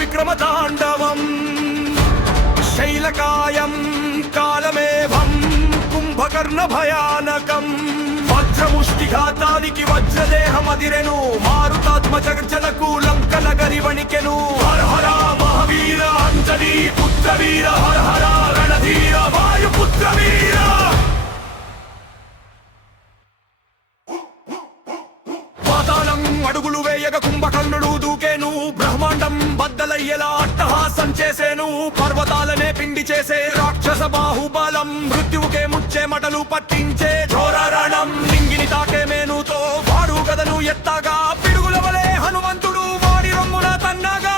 విక్రమ తాండవం శైలకాయం కాలమేవం కుంభకర్ణ భయానకం వజ్రముష్టిఘాతానికి వజ్రదేహమదిరెను మారుతాత్మ జగజ్జలకు లంక నగరి వణికెను హర హర మహావీర అంజనీ పుత్రవీర హర హర రణధీర వాయుపుత్రవీర పాతాళం అడుగులు వేయగ కుంభకర్ణుడు దూకేను బ్రహ్మాండం బద్దలయ్యేలా అట్టహాసం చేసేను పర్వతాలనే పిండి చేసే రాక్షస బాహుబలం మృత్యువుకే ముచ్చే మటలు పట్టించే ఘోరరణం లింగిని తాకే మేనుతో వాడు గదను ఎత్తాగా పిడుగుల వలె హనుమంతుడు వాడి రొమ్మున తన్నగా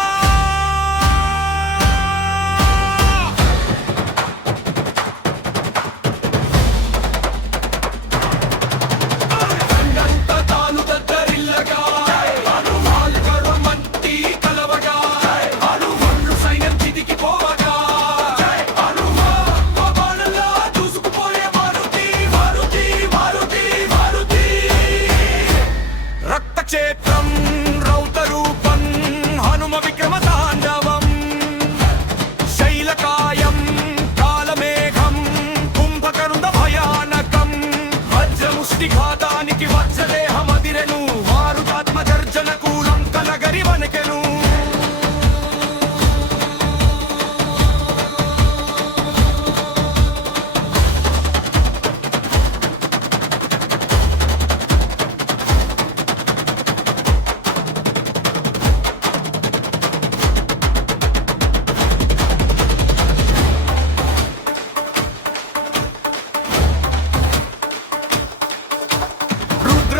క్షేత్రం రౌతరూపం హనుమ విక్రమ తాండవం శైలకాయం కాలమేఘం కుంభకర్ణ భయానకం వజ్రముష్టిఘాతానికి వజ్రదేహమదిరెను మారుతాత్మ గర్జనకు లంక నగరి వణికెను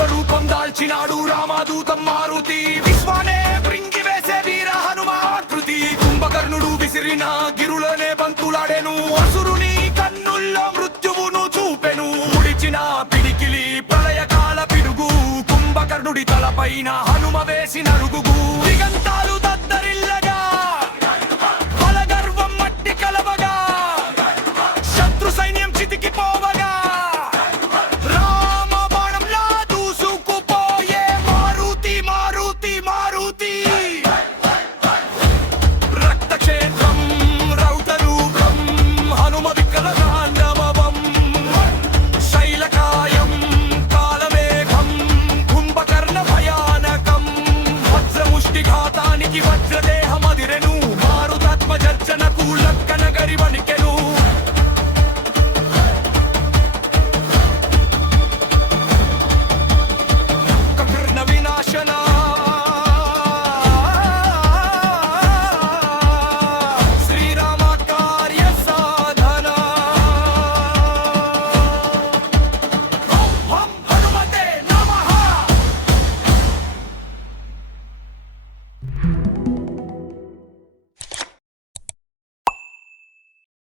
రూపం దాల్చినాడు రామదూతం మారుతి విశ్వానే బృంగి వేసే వీర హనుమాకృతి కుంభకర్ణుడు విసిరిన గిరులనే బంతులాడెను అసురుని కన్నుల్లో మృత్యువును చూపెను ముడిచిన పిడికిలి ప్రళయకాల పిడుగు కుంభకర్ణుడి తలపైన హనుమ వేసిన రుగుగు